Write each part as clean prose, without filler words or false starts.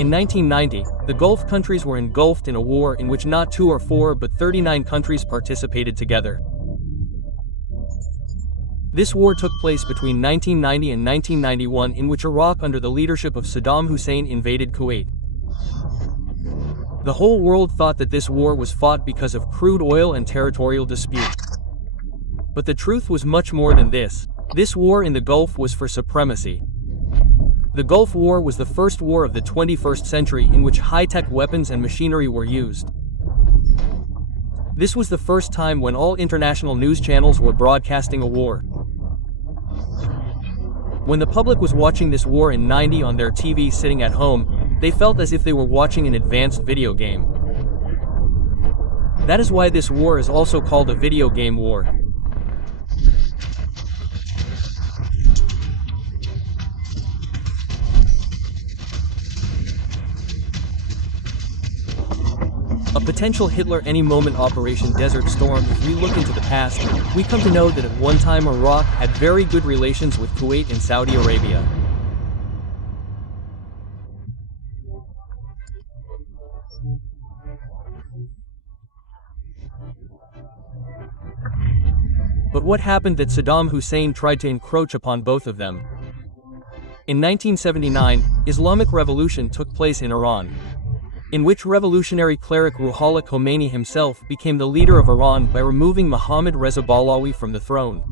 In 1990, the Gulf countries were engulfed in a war in which not 2 or 4 but 39 countries participated together. This war took place between 1990 and 1991, in which Iraq under the leadership of Saddam Hussein invaded Kuwait. The whole world thought that this war was fought because of crude oil and territorial dispute. But the truth was much more than this. This war in the Gulf was for supremacy. The Gulf War was the first war of the 21st century in which high-tech weapons and machinery were used. This was the first time when all international news channels were broadcasting a war. When the public was watching this war in '90 on their TV sitting at home, they felt as if they were watching an advanced video game. That is why this war is also called a video game war. A potential Hitler any moment Operation Desert Storm. If we look into the past, we come to know that at one time Iraq had very good relations with Kuwait and Saudi Arabia. But what happened that Saddam Hussein tried to encroach upon both of them? In 1979, Islamic Revolution took place in Iran, in which revolutionary cleric Ruhollah Khomeini himself became the leader of Iran by removing Mohammad Reza Pahlavi from the throne.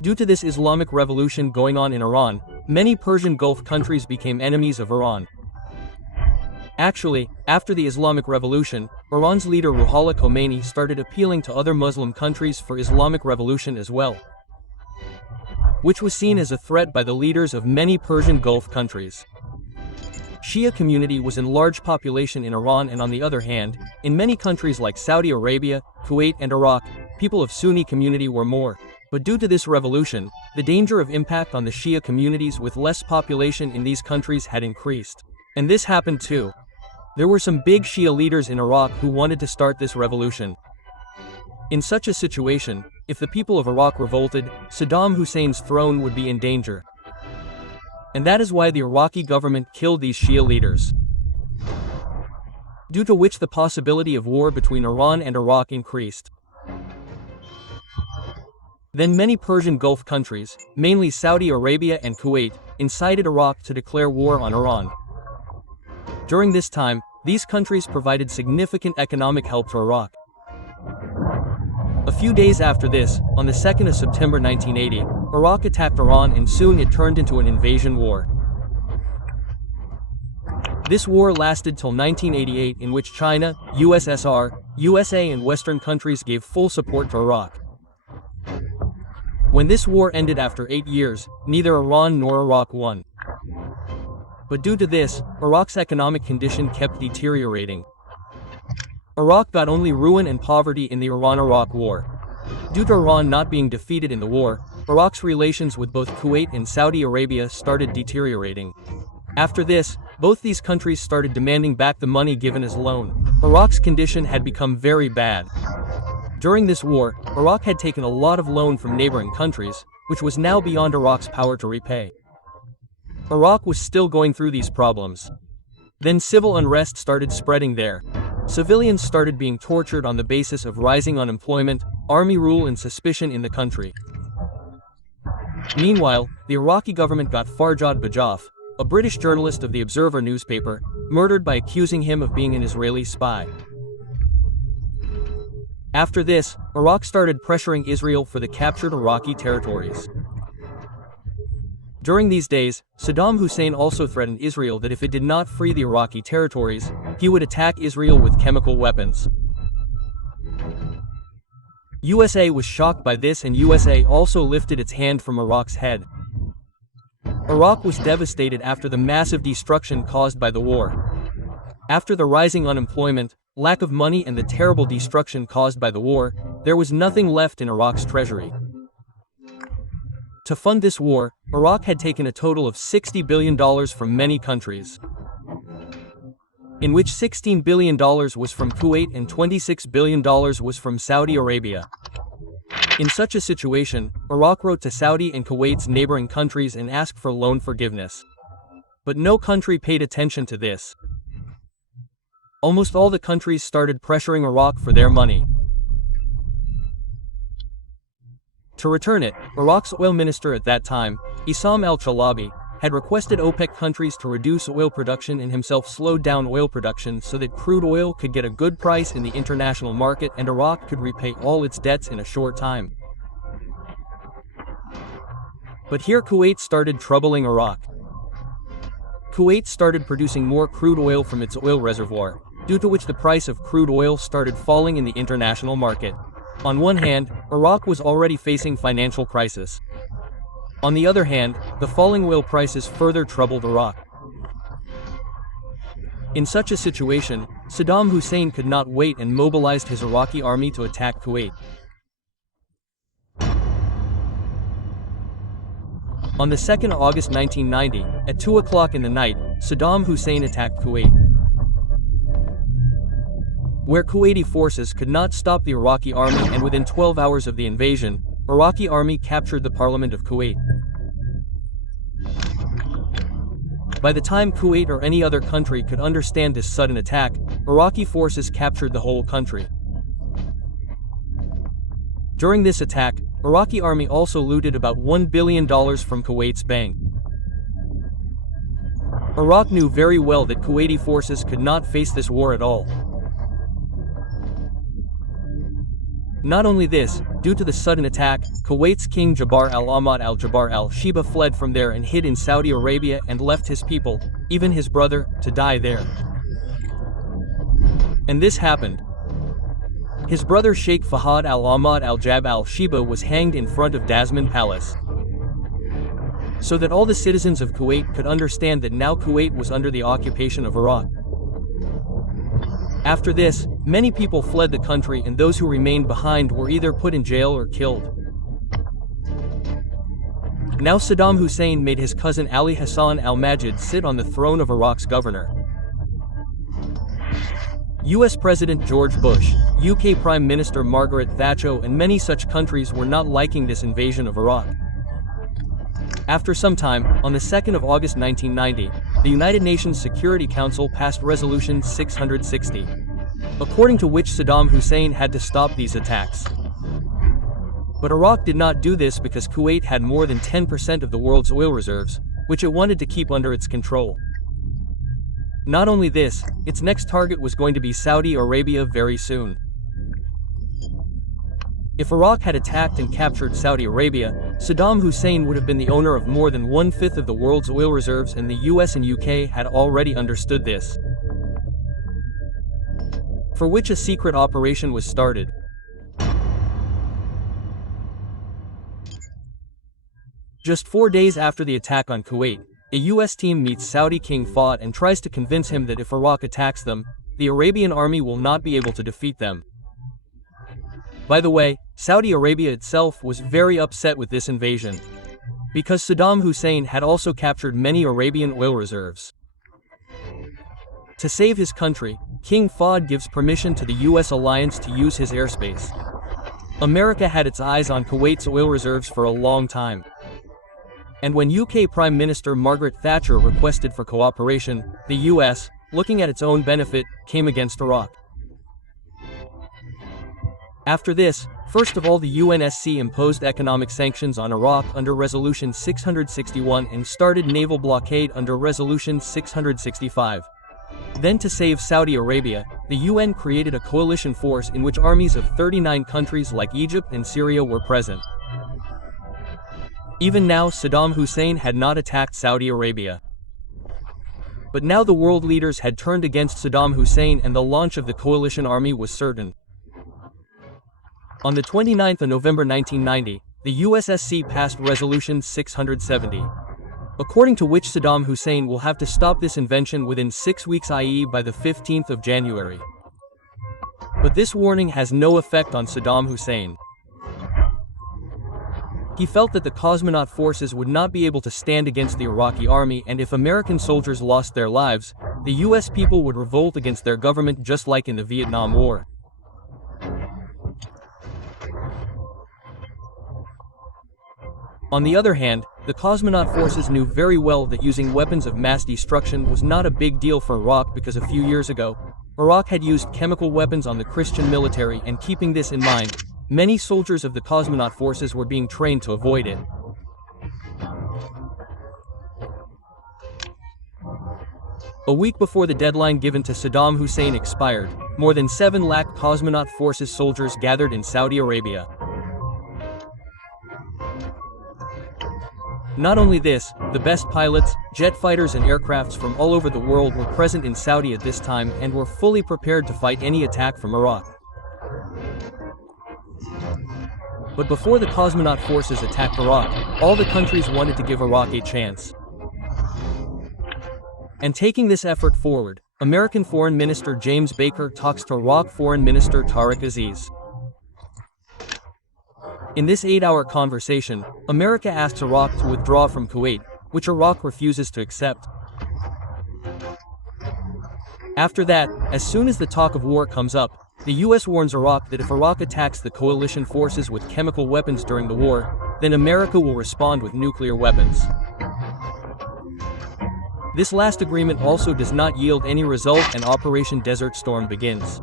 Due to this Islamic revolution going on in Iran, many Persian Gulf countries became enemies of Iran. Actually, after the Islamic Revolution, Iran's leader Ruhollah Khomeini started appealing to other Muslim countries for Islamic revolution as well, which was seen as a threat by the leaders of many Persian Gulf countries. Shia community was in large population in Iran, and on the other hand, in many countries like Saudi Arabia, Kuwait and Iraq, people of Sunni community were more. But due to this revolution, the danger of impact on the Shia communities with less population in these countries had increased. And this happened too. There were some big Shia leaders in Iraq who wanted to start this revolution. In such a situation, if the people of Iraq revolted, Saddam Hussein's throne would be in danger. And that is why the Iraqi government killed these Shia leaders, due to which the possibility of war between Iran and Iraq increased. Then many Persian Gulf countries, mainly Saudi Arabia and Kuwait, incited Iraq to declare war on Iran. During this time, these countries provided significant economic help to Iraq. A few days after this, on the 2nd of September 1980, Iraq attacked Iran, and soon it turned into an invasion war. This war lasted till 1988, in which China, USSR, USA and Western countries gave full support to Iraq. When this war ended after 8 years, neither Iran nor Iraq won. But due to this, Iraq's economic condition kept deteriorating. Iraq got only ruin and poverty in the Iran-Iraq War. Due to Iran not being defeated in the war, Iraq's relations with both Kuwait and Saudi Arabia started deteriorating. After this, both these countries started demanding back the money given as loan. Iraq's condition had become very bad. During this war, Iraq had taken a lot of loan from neighboring countries, which was now beyond Iraq's power to repay. Iraq was still going through these problems. Then civil unrest started spreading there. Civilians started being tortured on the basis of rising unemployment, army rule and suspicion in the country. Meanwhile, the Iraqi government got Farjad Bajaf, a British journalist of the Observer newspaper, murdered by accusing him of being an Israeli spy. After this, Iraq started pressuring Israel for the captured Iraqi territories. During these days, Saddam Hussein also threatened Israel that if it did not free the Iraqi territories, he would attack Israel with chemical weapons. USA was shocked by this, and USA also lifted its hand from Iraq's head. Iraq was devastated after the massive destruction caused by the war. After the rising unemployment, lack of money and the terrible destruction caused by the war, there was nothing left in Iraq's treasury. To fund this war, Iraq had taken a total of $60 billion from many countries, in which $16 billion was from Kuwait and $26 billion was from Saudi Arabia. In such a situation, Iraq wrote to Saudi and Kuwait's neighboring countries and asked for loan forgiveness. But no country paid attention to this. Almost all the countries started pressuring Iraq for their money. To return it, Iraq's oil minister at that time, Issam al-Chalabi, had requested OPEC countries to reduce oil production and himself slowed down oil production so that crude oil could get a good price in the international market and Iraq could repay all its debts in a short time. But here Kuwait started troubling Iraq. Kuwait started producing more crude oil from its oil reservoir, due to which the price of crude oil started falling in the international market. On one hand, Iraq was already facing financial crisis. On the other hand, the falling oil prices further troubled Iraq. In such a situation, Saddam Hussein could not wait and mobilized his Iraqi army to attack Kuwait. On the 2nd of August 1990, at 2 o'clock in the night, Saddam Hussein attacked Kuwait. Where Kuwaiti forces could not stop the Iraqi army and within 12 hours of the invasion, Iraqi army captured the parliament of Kuwait. By the time Kuwait or any other country could understand this sudden attack, Iraqi forces captured the whole country. During this attack, Iraqi army also looted about $1 billion from Kuwait's bank. Iraq knew very well that Kuwaiti forces could not face this war at all. Not only this, due to the sudden attack, Kuwait's king Jabbar al-Ahmad al-Jabbar al-Sheba fled from there and hid in Saudi Arabia and left his people, even his brother, to die there. And this happened. His brother Sheikh Fahad al-Ahmad al-Jab al-Sheba was hanged in front of Dasman Palace. So that all the citizens of Kuwait could understand that now Kuwait was under the occupation of Iraq. After this, many people fled the country and those who remained behind were either put in jail or killed. Now Saddam Hussein made his cousin Ali Hassan al-Majid sit on the throne of Iraq's governor. US President George Bush, UK Prime Minister Margaret Thatcher and many such countries were not liking this invasion of Iraq. After some time, on the 2nd of August 1990, the United Nations Security Council passed Resolution 660, according to which Saddam Hussein had to stop these attacks. But Iraq did not do this because Kuwait had more than 10% of the world's oil reserves, which it wanted to keep under its control. Not only this, its next target was going to be Saudi Arabia very soon. If Iraq had attacked and captured Saudi Arabia, Saddam Hussein would have been the owner of more than 1/5 of the world's oil reserves and the US and UK had already understood this, for which a secret operation was started. Just 4 days after the attack on Kuwait, a US team meets Saudi King Fahd and tries to convince him that if Iraq attacks them, the Arabian army will not be able to defeat them. By the way, Saudi Arabia itself was very upset with this invasion, because Saddam Hussein had also captured many Arabian oil reserves. To save his country, King Fahd gives permission to the US alliance to use his airspace. America had its eyes on Kuwait's oil reserves for a long time. And when UK Prime Minister Margaret Thatcher requested for cooperation, the US, looking at its own benefit, came against Iraq. After this, first of all the UNSC imposed economic sanctions on Iraq under Resolution 661 and started naval blockade under Resolution 665. Then to save Saudi Arabia, the UN created a coalition force in which armies of 39 countries like Egypt and Syria were present. Even now Saddam Hussein had not attacked Saudi Arabia. But now the world leaders had turned against Saddam Hussein and the launch of the coalition army was certain. On the 29th of November 1990, the USSC passed Resolution 670, according to which Saddam Hussein will have to stop this invention within 6 weeks, i.e. by the 15th of January. But this warning has no effect on Saddam Hussein. He felt that the cosmonaut forces would not be able to stand against the Iraqi army, and if American soldiers lost their lives, the US people would revolt against their government just like in the Vietnam War. On the other hand, the cosmonaut forces knew very well that using weapons of mass destruction was not a big deal for Iraq because a few years ago, Iraq had used chemical weapons on the Christian military, and keeping this in mind, many soldiers of the cosmonaut forces were being trained to avoid it. A week before the deadline given to Saddam Hussein expired, more than 7 lakh cosmonaut forces soldiers gathered in Saudi Arabia. Not only this, the best pilots, jet fighters and aircrafts from all over the world were present in Saudi at this time and were fully prepared to fight any attack from Iraq. But before the cosmonaut forces attacked Iraq, all the countries wanted to give Iraq a chance. And taking this effort forward, American Foreign Minister James Baker talks to Iraq Foreign Minister Tariq Aziz. In this 8-hour conversation, America asks Iraq to withdraw from Kuwait, which Iraq refuses to accept. After that, as soon as the talk of war comes up, the US warns Iraq that if Iraq attacks the coalition forces with chemical weapons during the war, then America will respond with nuclear weapons. This last agreement also does not yield any result, and Operation Desert Storm begins.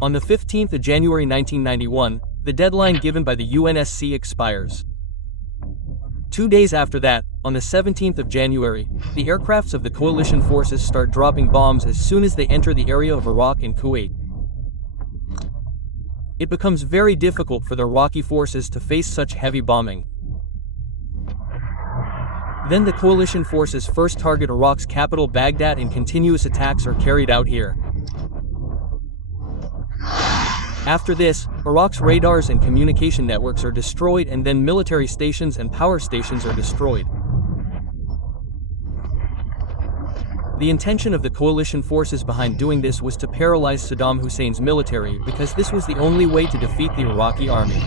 On the 15th of January 1991, the deadline given by the UNSC expires. 2 days after that, on the 17th of January, the aircrafts of the coalition forces start dropping bombs as soon as they enter the area of Iraq and Kuwait. It becomes very difficult for the Iraqi forces to face such heavy bombing. Then the coalition forces first target Iraq's capital Baghdad, and continuous attacks are carried out here. After this, Iraq's radars and communication networks are destroyed, and then military stations and power stations are destroyed. The intention of the coalition forces behind doing this was to paralyze Saddam Hussein's military, because this was the only way to defeat the Iraqi army.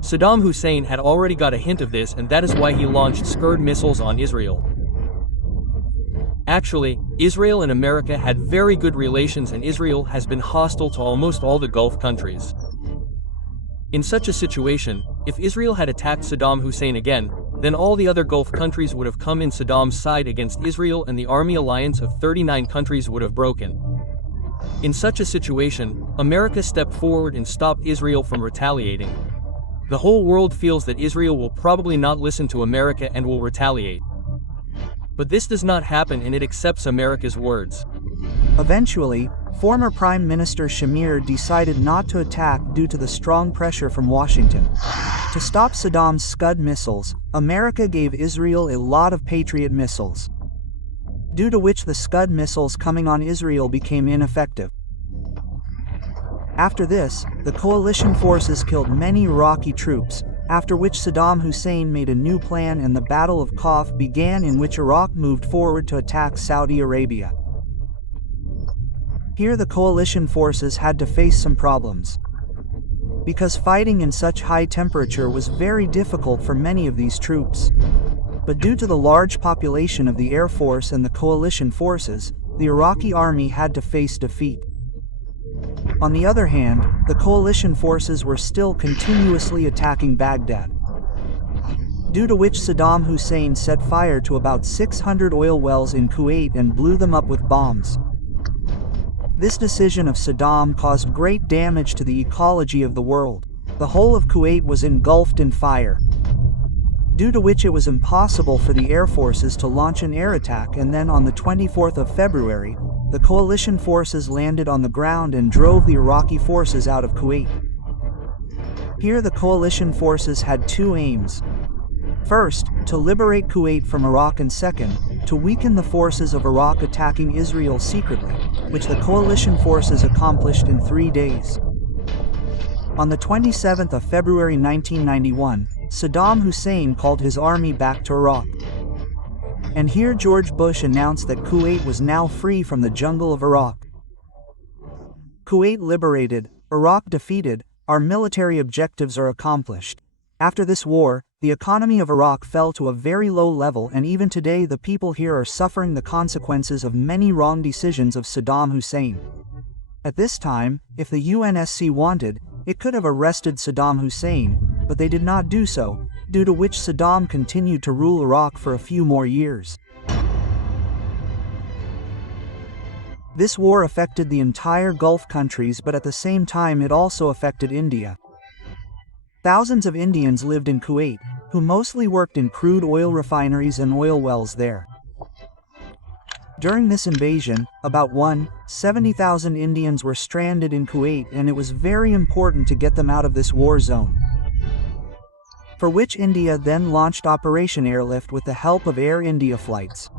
Saddam Hussein had already got a hint of this, and that is why he launched Scud missiles on Israel. Actually, Israel and America had very good relations, and Israel has been hostile to almost all the Gulf countries. In such a situation, if Israel had attacked Saddam Hussein again, then all the other Gulf countries would have come in Saddam's side against Israel, and the army alliance of 39 countries would have broken. In such a situation, America stepped forward and stopped Israel from retaliating. The whole world feels that Israel will probably not listen to America and will retaliate. But this does not happen, and it accepts America's words. Eventually, former Prime Minister Shamir decided not to attack due to the strong pressure from Washington. To stop Saddam's Scud missiles, America gave Israel a lot of Patriot missiles, due to which the Scud missiles coming on Israel became ineffective. After this, the coalition forces killed many Iraqi troops, after which Saddam Hussein made a new plan, and the Battle of Kaf began, in which Iraq moved forward to attack Saudi Arabia. Here the coalition forces had to face some problems, because fighting in such high temperature was very difficult for many of these troops. But due to the large population of the Air Force and the coalition forces, the Iraqi army had to face defeat. On the other hand, the coalition forces were still continuously attacking Baghdad, due to which Saddam Hussein set fire to about 600 oil wells in Kuwait and blew them up with bombs. This decision of Saddam caused great damage to the ecology of the world. The whole of Kuwait was engulfed in fire, due to which it was impossible for the air forces to launch an air attack, and then on the 24th of February, the coalition forces landed on the ground and drove the Iraqi forces out of Kuwait. Here the coalition forces had two aims. First, to liberate Kuwait from Iraq, and second, to weaken the forces of Iraq attacking Israel secretly, which the coalition forces accomplished in 3 days. On the 27th of February 1991, Saddam Hussein called his army back to Iraq. And here George Bush announced that Kuwait was now free from the jungle of Iraq. Kuwait liberated, Iraq defeated, our military objectives are accomplished. After this war, the economy of Iraq fell to a very low level, and even today the people here are suffering the consequences of many wrong decisions of Saddam Hussein. At this time, if the UNSC wanted, it could have arrested Saddam Hussein, but they did not do so, due to which Saddam continued to rule Iraq for a few more years. This war affected the entire Gulf countries, but at the same time it also affected India. Thousands of Indians lived in Kuwait, who mostly worked in crude oil refineries and oil wells there. During this invasion, about 70,000 Indians were stranded in Kuwait, and it was very important to get them out of this war zone. For which India then launched Operation Airlift with the help of Air India flights,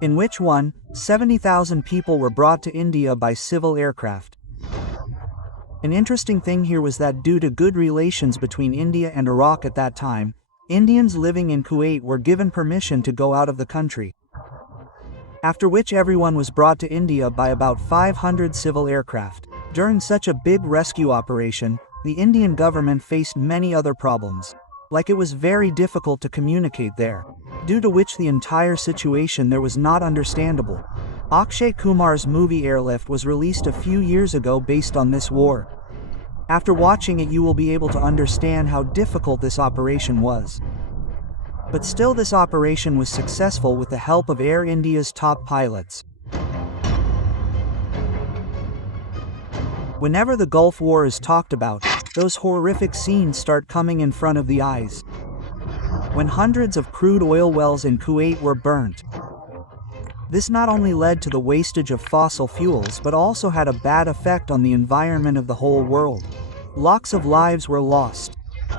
in which 70,000 people were brought to India by civil aircraft. An interesting thing here was that due to good relations between India and Iraq at that time, Indians living in Kuwait were given permission to go out of the country. After which everyone was brought to India by about 500 civil aircraft. During such a big rescue operation, the Indian government faced many other problems, like it was very difficult to communicate there, due to which the entire situation there was not understandable. Akshay Kumar's movie Airlift was released a few years ago based on this war. After watching it, you will be able to understand how difficult this operation was. But still, this operation was successful with the help of Air India's top pilots. Whenever the Gulf War is talked about, those horrific scenes start coming in front of the eyes. When hundreds of crude oil wells in Kuwait were burnt. This not only led to the wastage of fossil fuels but also had a bad effect on the environment of the whole world. Lots of lives were lost.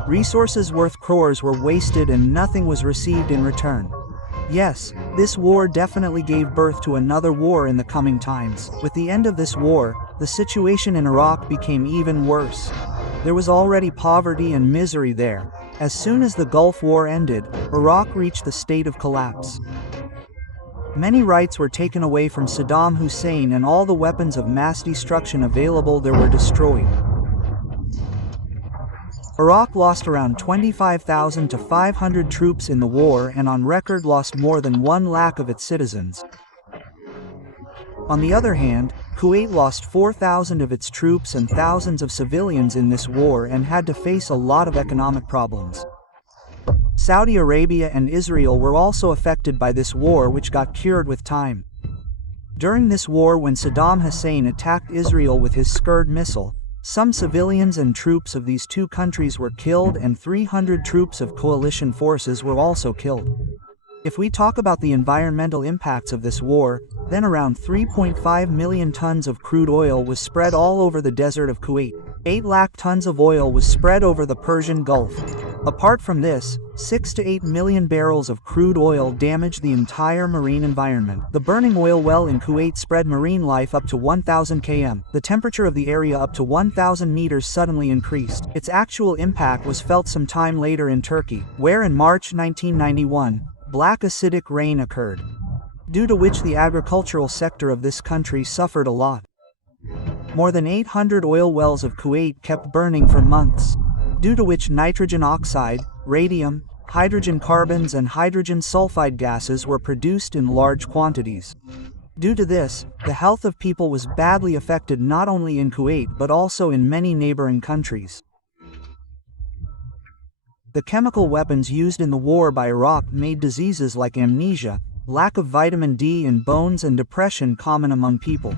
Resources worth crores were wasted and nothing was received in return. Yes, this war definitely gave birth to another war in the coming times. With the end of this war, the situation in Iraq became even worse. There was already poverty and misery there. As soon as the Gulf War ended, Iraq reached the state of collapse. Many rights were taken away from Saddam Hussein, and all the weapons of mass destruction available there were destroyed. Iraq lost around 25,000 to 500 troops in the war, and on record lost more than 1 lakh of its citizens. On the other hand, Kuwait lost 4,000 of its troops and thousands of civilians in this war and had to face a lot of economic problems. Saudi Arabia and Israel were also affected by this war, which got cured with time. During this war, when Saddam Hussein attacked Israel with his Scud missile, some civilians and troops of these two countries were killed, and 300 troops of coalition forces were also killed. If we talk about the environmental impacts of this war, then around 3.5 million tons of crude oil was spread all over the desert of Kuwait. 8 lakh tons of oil was spread over the Persian Gulf. Apart from this, 6 to 8 million barrels of crude oil damaged the entire marine environment. The burning oil well in Kuwait spread marine life up to 1,000 km. The temperature of the area up to 1,000 meters suddenly increased. Its actual impact was felt some time later in Turkey, where in March 1991, black acidic rain occurred, due to which the agricultural sector of this country suffered a lot. More than 800 oil wells of Kuwait kept burning for months, due to which nitrogen oxide, radium, hydrogen carbons and hydrogen sulfide gases were produced in large quantities. Due to this, the health of people was badly affected not only in Kuwait but also in many neighboring countries. The chemical weapons used in the war by Iraq made diseases like amnesia, lack of vitamin D in bones and depression common among people.